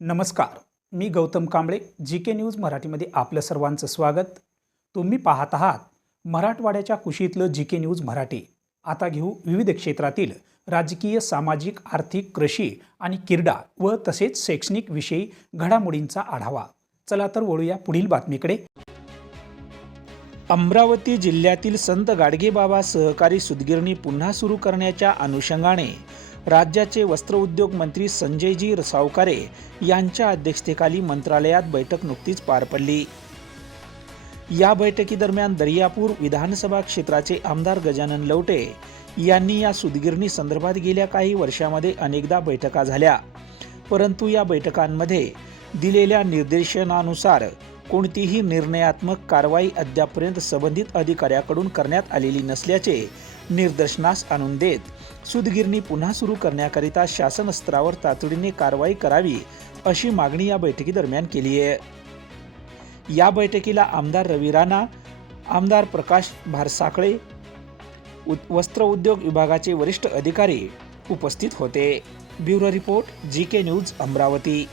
नमस्कार मी Gautam Kamble G K news मराठीमध्ये आपलं सर्वांचं स्वागत. तुम्ही पाहत आहात मराठवाड्याच्या कुशीतलं जी के न्यूज मराठी. आता घेऊ विविध क्षेत्रातील राजकीय सामाजिक आर्थिक कृषी आणि क्रीडा व तसेच शैक्षणिक विषयी घडामोडींचा आढावा. चला तर वळूया पुढील बातमीकडे. अमरावती जिल्ह्यातील संत गाडगेबाबा सहकारी सुदगिरणी पुन्हा सुरू करण्याच्या अनुषंगाने राज्याचे वस्त्रउद्योग मंत्री संजयजी सावकारे यांच्या अध्यक्षतेखाली मंत्रालयात बैठक नुकतीच पार पडली. या बैठकीदरम्यान दर्यापूर विधानसभा क्षेत्राचे आमदार गजानन लवटे यांनी या सुदगिरणी संदर्भात गेल्या काही वर्षामध्ये अनेकदा बैठका झाल्या. परंतु या बैठकांमध्ये दिलेल्या निर्देशनानुसार कोणतीही निर्णयात्मक कारवाई अद्यापर्यंत संबंधित अधिकाऱ्याकडून करण्यात आलेली नसल्याचे निदर्शनास आणून देत. सुदगिरणी पुन्हा सुरू करण्याकरिता शासन स्तरावर तातडीने कारवाई करावी अशी मागणी या बैठकीदरम्यान केली आहे. या बैठकीला आमदार रवी राणा आमदार प्रकाश भारसाकळे उद- वस्त्र उद्योग विभागाचे वरिष्ठ अधिकारी उपस्थित होते. Bureau report G K news Amravati.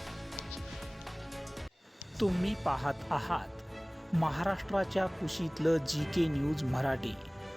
तुम्ही पाहत आहात महाराष्ट्राच्या कुशीतलं जी के न्यूज मराठी.